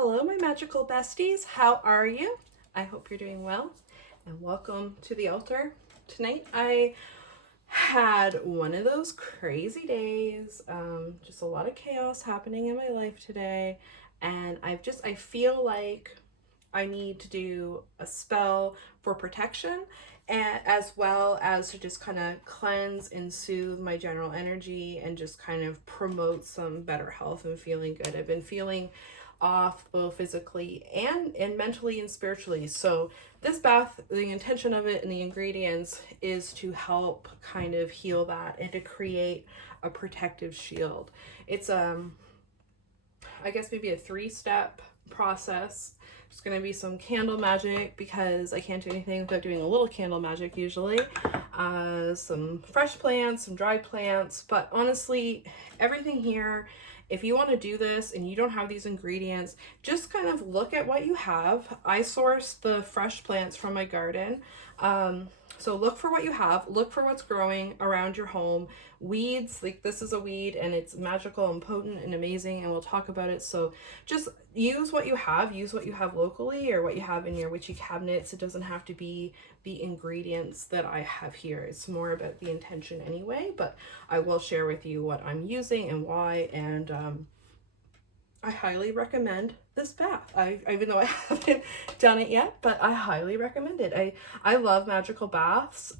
Hello, my magical besties. How are you? I hope you're doing well, and welcome to the altar. Tonight, I had one of those crazy days. Just a lot of chaos happening in my life today, and I feel like I need to do a spell for protection, and as well as to just kind of cleanse and soothe my general energy and just kind of promote some better health and feeling good. I've been feeling off both physically and mentally and spiritually. So this bath, the intention of it and the ingredients is to help kind of heal that and to create a protective shield. It's I guess maybe a 3-step process. There's going to be some candle magic because I can't do anything without doing a little candle magic usually. Some fresh plants, some dried plants, but honestly, everything here, if you want to do this and you don't have these ingredients, just kind of look at what you have. I source the fresh plants from my garden. So look for what you have, look for what's growing around your home. Weeds, like this is a weed and it's magical and potent and amazing, and we'll talk about it. So just use what you have locally or what you have in your witchy cabinets. It doesn't have to be the ingredients that I have here. It's more about the intention anyway, but I will share with you what I'm using and why, and I highly recommend this bath. Even though I haven't done it yet, but I highly recommend it. I love magical baths.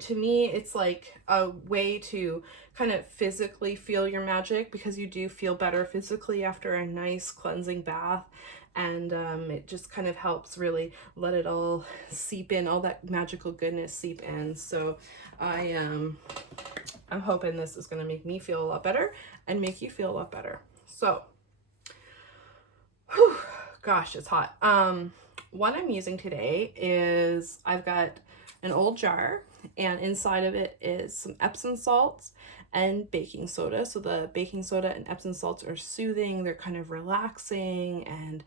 To me, it's like a way to kind of physically feel your magic, because you do feel better physically after a nice cleansing bath. And it just kind of helps really let it all seep in, all that magical goodness seep in. So I'm hoping this is going to make me feel a lot better and make you feel a lot better. So, whew, gosh, it's hot. What I'm using today is I've got an old jar, and inside of it is some Epsom salts and baking soda. So the baking soda and Epsom salts are soothing, they're kind of relaxing, and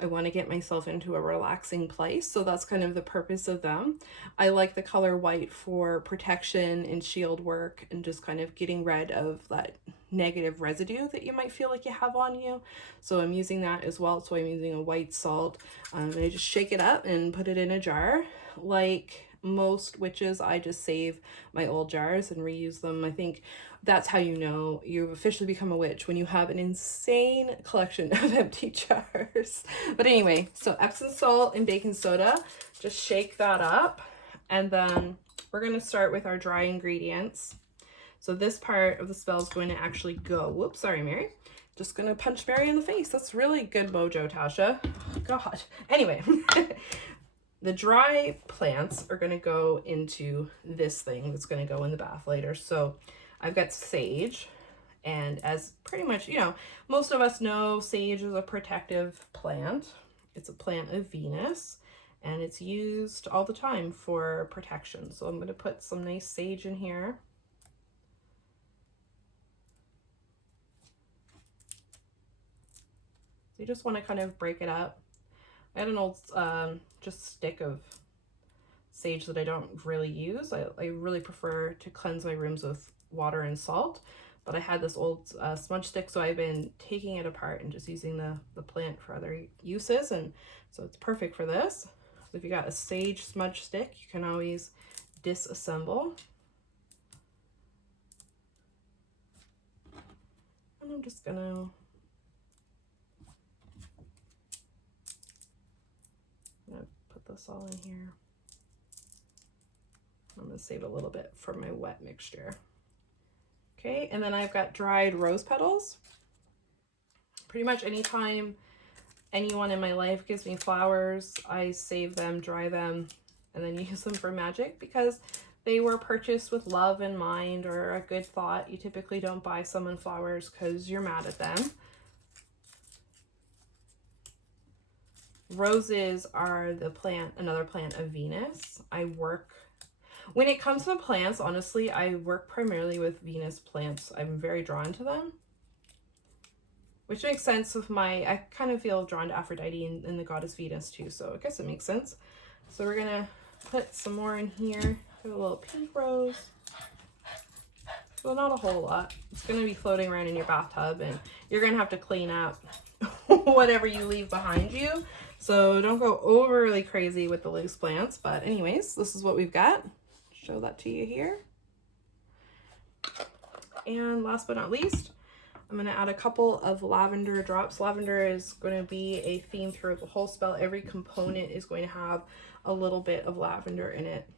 I want to get myself into a relaxing place. So that's kind of the purpose of them. I like the color white for protection and shield work and just kind of getting rid of that negative residue that you might feel like you have on you. So I'm using that as well. So I'm using a white salt, and I just shake it up and put it in a jar. Like most witches, I just save my old jars and reuse them. I think that's how you know you've officially become a witch, when you have an insane collection of empty jars. But anyway, so Epsom salt and baking soda, just shake that up, and then we're going to start with our dry ingredients. So this part of the spell is going to actually go, whoops, sorry, Mary. Just going to punch Mary in the face. That's really good mojo, Tasha. God. Anyway, the dry plants are going to go into this thing that's going to go in the bath later. So I've got sage, and as pretty much, most of us know, sage is a protective plant. It's a plant of Venus, and it's used all the time for protection. So I'm going to put some nice sage in here. So you just want to kind of break it up. I had an old just stick of sage that I don't really use. I really prefer to cleanse my rooms with water and salt, but I had this old smudge stick, so I've been taking it apart and just using the plant for other uses, and so it's perfect for this. So if you got a sage smudge stick, you can always disassemble. And I'm just gonna put this all in here. I'm going to save a little bit for my wet mixture. Okay, and then I've got dried rose petals. Pretty much anytime anyone in my life gives me flowers, I save them, dry them, and then use them for magic, because they were purchased with love in mind or a good thought. You typically don't buy someone flowers because you're mad at them. Roses are another plant of Venus. When it comes to plants, honestly, I work primarily with Venus plants. I'm very drawn to them, which makes sense with I kind of feel drawn to Aphrodite and the goddess Venus too, so I guess it makes sense. So we're gonna put some more in here. Put a little pink rose. Well, not a whole lot. It's going to be floating around in your bathtub, and you're going to have to clean up whatever you leave behind you. So don't go overly crazy with the loose plants. But anyways, this is what we've got. Show that to you here. And last but not least, I'm going to add a couple of lavender drops. Lavender is going to be a theme throughout the whole spell. Every component is going to have a little bit of lavender in it.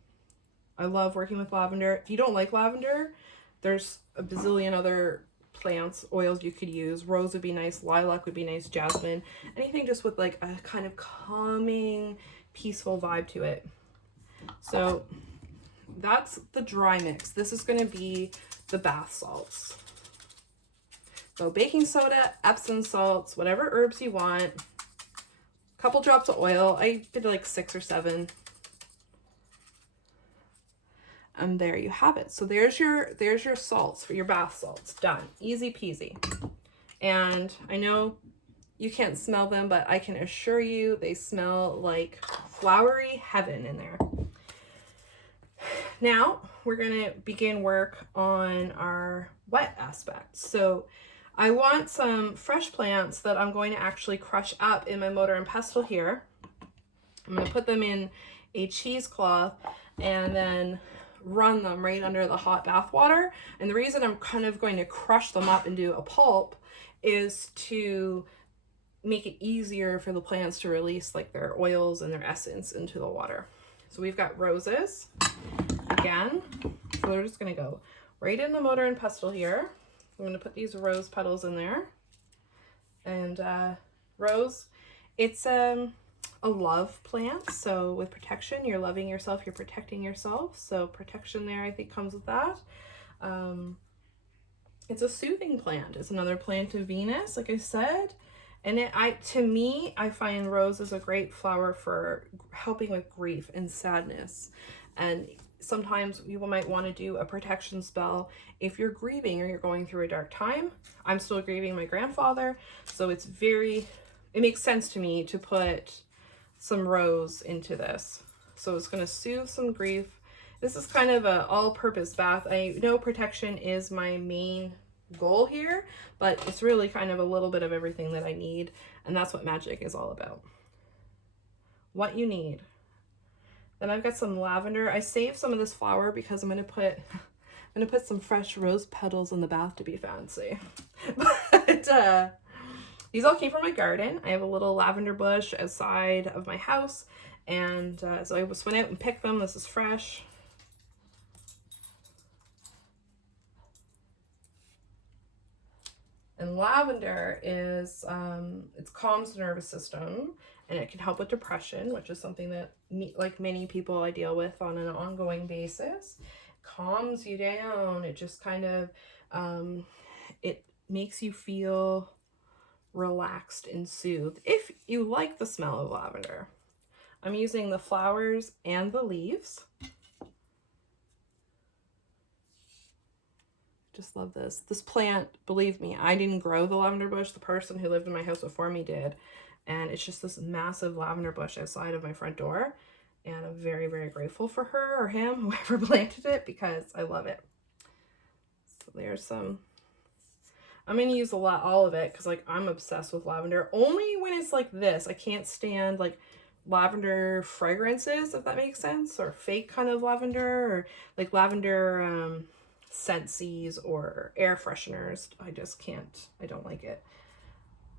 I love working with lavender. If you don't like lavender, there's a bazillion other plants, oils you could use. Rose would be nice, lilac would be nice, jasmine, anything just with like a kind of calming, peaceful vibe to it. So that's the dry mix. This is going to be the bath salts. So baking soda, Epsom salts, whatever herbs you want, a couple drops of oil. I did like 6 or 7. And there you have it. So there's your salts, for your bath salts. Done. Easy peasy. And I know you can't smell them, but I can assure you they smell like flowery heaven in there. Now we're going to begin work on our wet aspect. So I want some fresh plants that I'm going to actually crush up in my mortar and pestle here. I'm going to put them in a cheesecloth and then run them right under the hot bath water. And the reason I'm kind of going to crush them up into a pulp is to make it easier for the plants to release like their oils and their essence into the water. So we've got roses again. So we're just going to go right in the mortar and pestle here. I'm going to put these rose petals in there. And rose, it's a love plant. So with protection, you're loving yourself, you're protecting yourself. So protection there, I think, comes with that. It's a soothing plant. It's another plant of Venus, like I said. And to me, I find rose is a great flower for helping with grief and sadness. And sometimes you might want to do a protection spell if you're grieving or you're going through a dark time. I'm still grieving my grandfather, so it makes sense to me to put some rose into this. So it's going to soothe some grief. This is kind of an all-purpose bath. I know protection is my main goal here, but it's really kind of a little bit of everything that I need, and that's what magic is all about. What you need. Then I've got some lavender. I saved some of this flower because I'm gonna put some fresh rose petals in the bath to be fancy. But these all came from my garden. I have a little lavender bush outside of my house, and so I just went out and picked them. This is fresh. And lavender is, it calms the nervous system, and it can help with depression, which is something that like many people I deal with on an ongoing basis. It calms you down. It just kind of, it makes you feel relaxed and soothed if you like the smell of lavender. I'm using the flowers and the leaves. Just love this. This plant, believe me, I didn't grow the lavender bush. The person who lived in my house before me did. And it's just this massive lavender bush outside of my front door. And I'm very, very grateful for her or him, whoever planted it, because I love it. So there's some. I'm going to use all of it because like I'm obsessed with lavender. Only when it's like this. I can't stand like lavender fragrances, if that makes sense. Or fake kind of lavender. Or like lavender scentsies or air fresheners. I just can't. I don't like it.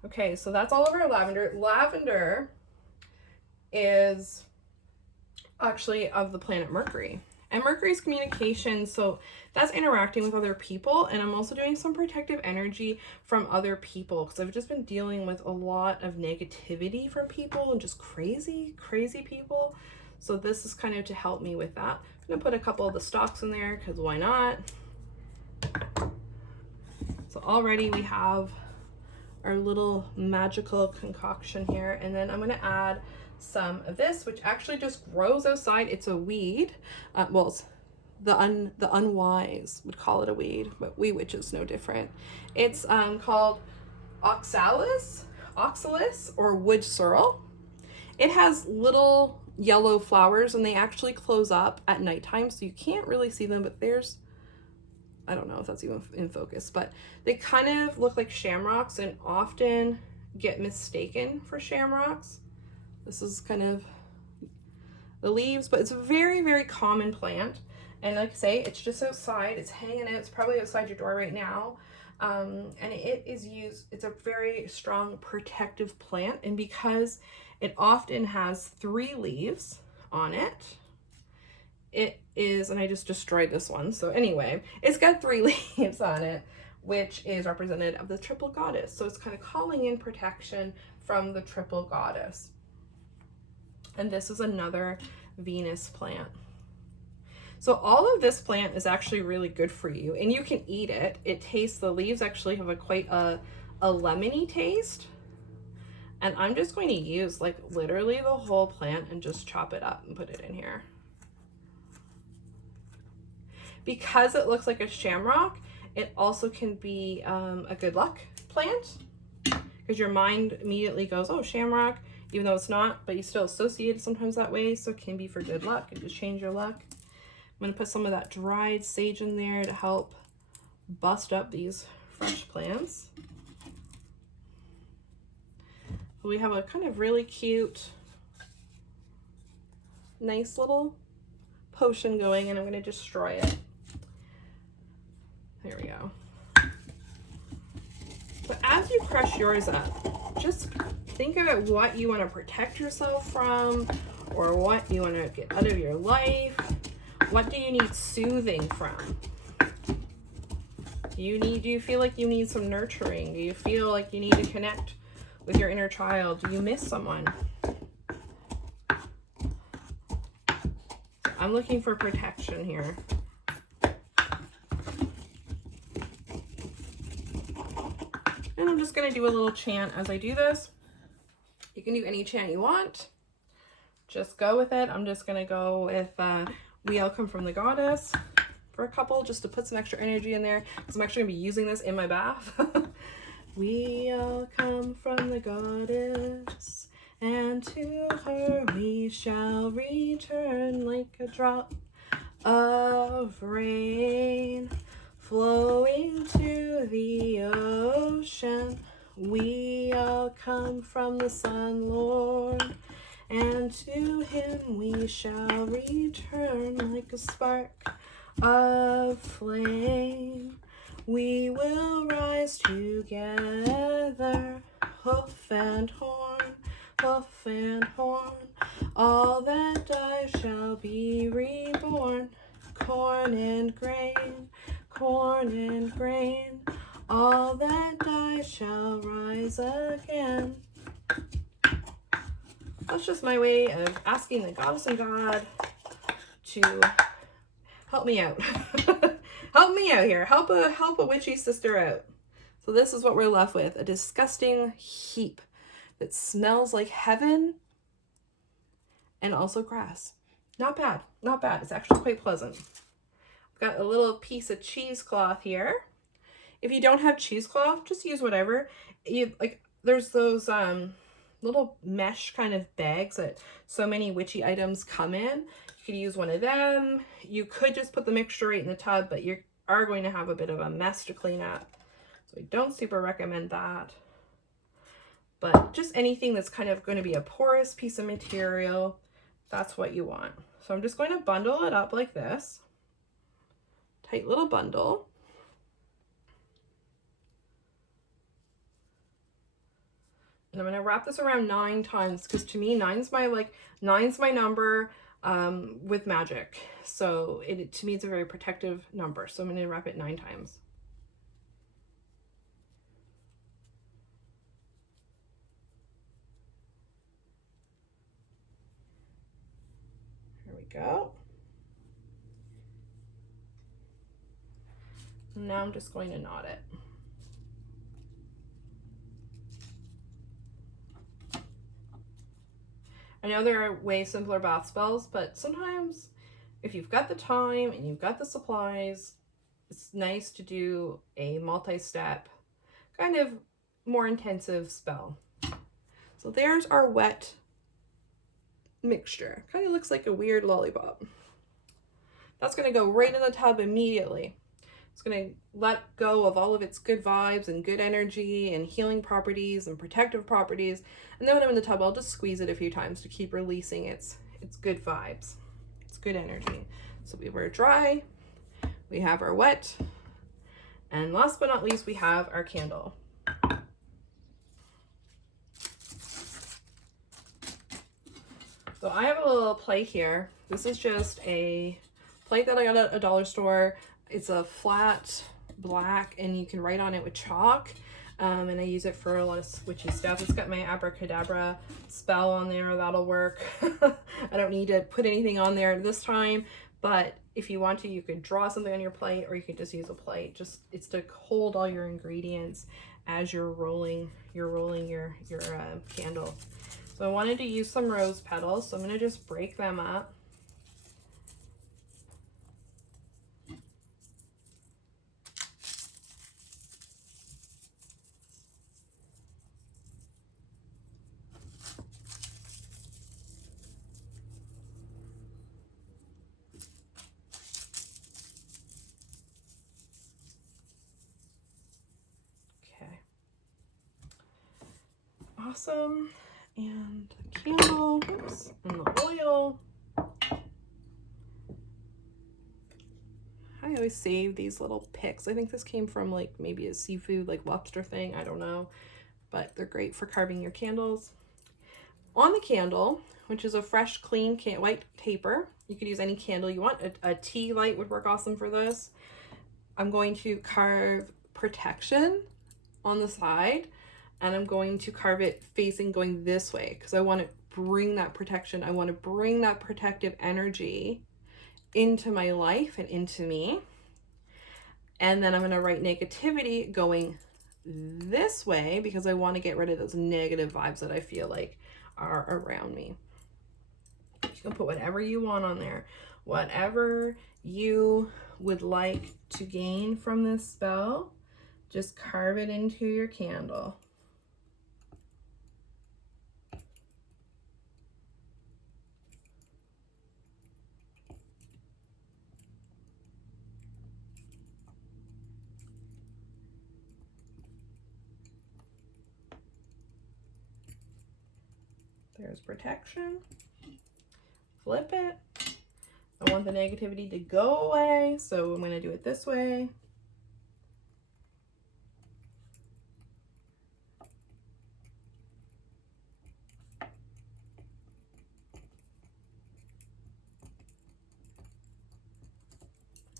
Okay, so that's all of our lavender. Lavender is actually of the planet Mercury. And Mercury's communication, so that's interacting with other people. And I'm also doing some protective energy from other people because I've just been dealing with a lot of negativity from people and just crazy, crazy people. So this is kind of to help me with that. I'm going to put a couple of the stalks in there because why not? So already we have our little magical concoction here. And then I'm going to add some of this, which actually just grows outside. It's a weed. Well, the unwise would call it a weed, but we witches no different. It's called oxalis or wood sorrel. It has little yellow flowers and they actually close up at nighttime, so you can't really see them, but there's I don't know if that's even in focus, but they kind of look like shamrocks and often get mistaken for shamrocks. This is kind of the leaves, but it's a very, very common plant. And like I say, it's just outside, it's hanging out, it's probably outside your door right now. And it is used, it's a very strong protective plant. And because it often has 3 leaves on it, it is, and I just destroyed this one. So anyway, it's got 3 leaves on it, which is representative of the triple goddess. So it's kind of calling in protection from the triple goddess. And this is another Venus plant. So all of this plant is actually really good for you, and you can eat it. It tastes, the leaves actually have quite a lemony taste. And I'm just going to use like literally the whole plant and just chop it up and put it in here. Because it looks like a shamrock, it also can be a good luck plant, because your mind immediately goes, oh, shamrock, even though it's not, but you still associate it sometimes that way. So it can be for good luck and just change your luck. I'm going to put some of that dried sage in there to help bust up these fresh plants. We have a kind of really cute, nice little potion going, and I'm going to destroy it. There we go. But as you crush yours up, just think about what you want to protect yourself from, or what you want to get out of your life. What do you need soothing from? Do you feel like you need some nurturing? Do you feel like you need to connect with your inner child? Do you miss someone? I'm looking for protection here. And I'm just going to do a little chant as I do this. You can do any chant you want. Just go with it. I'm just going to go with We All Come From the Goddess for a couple, just to put some extra energy in there, because I'm actually going to be using this in my bath. We all come from the goddess, and to her we shall return like a drop of rain flowing to the ocean. We all come from the sun, Lord, and to him we shall return like a spark of flame. We will rise together, hoof and horn, hoof and horn. All that dies shall be reborn. Corn and grain, corn and grain. All that dies shall rise again. That's just my way of asking the goddess and God to help me out. Help me out here. Help a witchy sister out. So this is what we're left with. A disgusting heap that smells like heaven and also grass. Not bad. Not bad. It's actually quite pleasant. I've got a little piece of cheesecloth here. If you don't have cheesecloth, just use whatever. There's those little mesh kind of bags that so many witchy items come in. You could use one of them. You could just put the mixture right in the tub, but you are going to have a bit of a mess to clean up. So I don't super recommend that. But just anything that's kind of going to be a porous piece of material, that's what you want. So I'm just going to bundle it up like this. Tight little bundle. And I'm going to wrap this around 9 times, because to me, nine's my number with magic. So to me, it's a very protective number. So I'm going to wrap it 9 times. Here we go. And now I'm just going to knot it. I know there are way simpler bath spells, but sometimes if you've got the time and you've got the supplies, it's nice to do a multi-step, kind of more intensive spell. So there's our wet mixture. Kind of looks like a weird lollipop. That's going to go right in the tub immediately. It's going to let go of all of its good vibes and good energy and healing properties and protective properties. And then when I'm in the tub, I'll just squeeze it a few times to keep releasing its good vibes. It's good energy. So we were dry, we have our wet, and last but not least, we have our candle. So I have a little plate here. This is just a plate that I got at a dollar store. It's a flat black and you can write on it with chalk. And I use it for a lot of witchy stuff. It's got my abracadabra spell on there. That'll work. I don't need to put anything on there this time, but if you want to, you could draw something on your plate, or you could just use a plate. Just, it's to hold all your ingredients as you're rolling your candle. So I wanted to use some rose petals, so I'm going to just break them up. Okay. Awesome. And the candle, oops, and the oil. I always save these little picks. I think this came from like maybe a seafood, like lobster thing. I don't know, but they're great for carving your candles. On the candle, which is a fresh, clean white taper, you could use any candle you want. A tea light would work awesome for this. I'm going to carve protection on the side, and I'm going to carve it facing going this way because I want to bring that protection. I want to bring that protective energy into my life and into me. And then I'm going to write negativity going this way because I want to get rid of those negative vibes that I feel like are around me. You can put whatever you want on there, whatever you would like to gain from this spell. Just carve it into your candle. There's protection. Flip it. I want the negativity to go away, so I'm going to do it this way.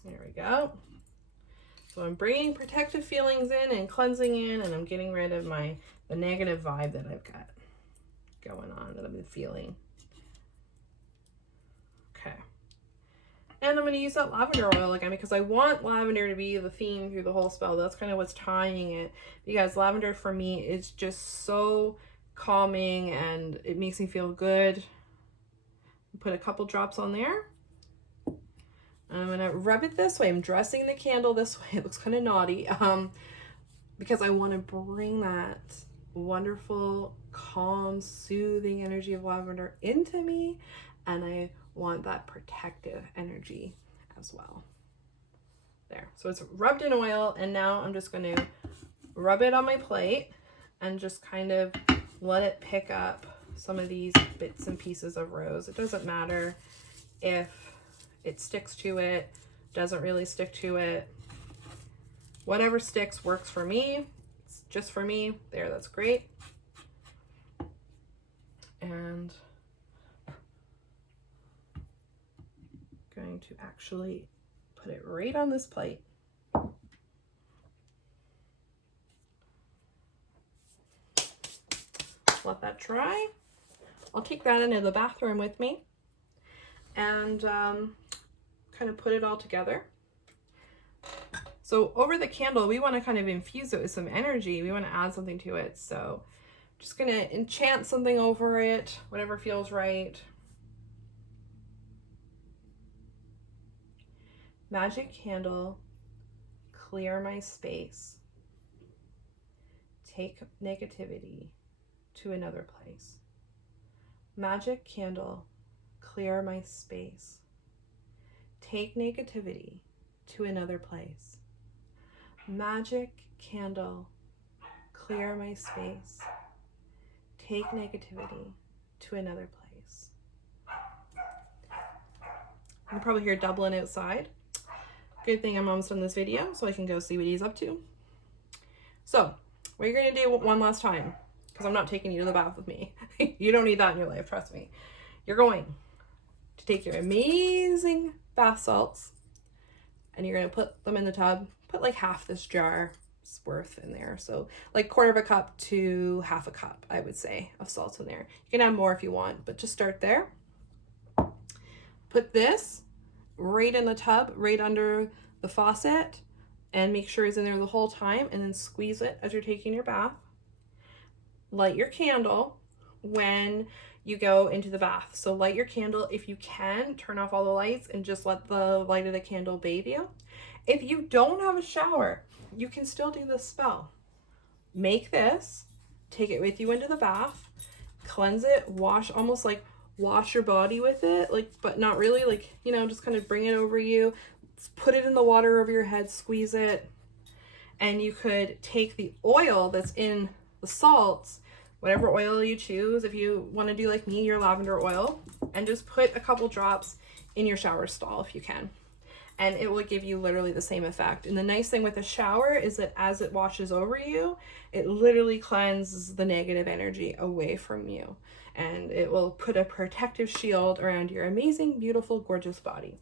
There we go. So I'm bringing protective feelings in and cleansing in, and I'm getting rid of the negative vibe that I've got going on, that I've been feeling. Okay. And I'm going to use that lavender oil again because I want lavender to be the theme through the whole spell. That's kind of what's tying it, because lavender for me is just so calming and it makes me feel good. Put a couple drops on there. And I'm going to rub it this way. I'm dressing the candle this way. It looks kind of naughty because I want to bring that wonderful, calm, soothing energy of lavender into me, and I want that protective energy as well. There. So it's rubbed in oil, and now I'm just going to rub it on my plate and just kind of let it pick up some of these bits and pieces of rose. It doesn't matter if it sticks to it, doesn't really stick to it. Whatever sticks works for me. It's just for me. There, that's great. And I'm going to actually put it right on this plate. Let that dry. I'll take that into the bathroom with me and kind of put it all together. So over the candle, we want to kind of infuse it with some energy. We want to add something to it. So just going to enchant something over it, whatever feels right. Magic candle, clear my space. Take negativity to another place. Magic candle, clear my space. Take negativity to another place. magic candle, clear my space, take negativity to another place. You can probably hear Dublin outside. Good thing I'm almost done this video so I can go see what he's up to. So, what you're gonna do one last time, because I'm not taking you to the bath with me. You don't need that in your life, trust me. You're going to take your amazing bath salts and you're gonna put them in the tub. Put like half this jar worth in there. So like 1/4 cup to 1/2 cup, I would say, of salt in there. You can add more if you want, but just start there. Put this right in the tub, right under the faucet, and make sure it's in there the whole time, and then squeeze it as you're taking your bath. Light your candle when you go into the bath. So light your candle if you can, turn off all the lights and just let the light of the candle bathe you. If you don't have a shower, you can still do this spell. Make this, take it with you into the bath, cleanse it, wash, almost like wash your body with it, like, but not really, like, you know, just kind of bring it over you, put it in the water over your head, squeeze it, and you could take the oil that's in the salts, whatever oil you choose, if you want to do like me, your lavender oil, and just put a couple drops in your shower stall if you can. And it will give you literally the same effect. And the nice thing with a shower is that as it washes over you, it literally cleanses the negative energy away from you. And it will put a protective shield around your amazing, beautiful, gorgeous body.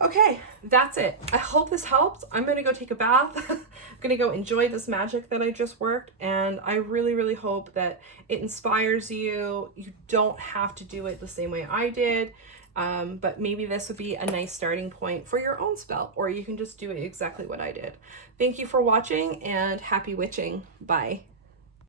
Okay, that's it. I hope this helped. I'm gonna go take a bath. I'm gonna go enjoy this magic that I just worked, and I really, really hope that it inspires you. You don't have to do it the same way I did, but maybe this would be a nice starting point for your own spell, or you can just do it exactly what I did. Thank you for watching, and happy witching. Bye.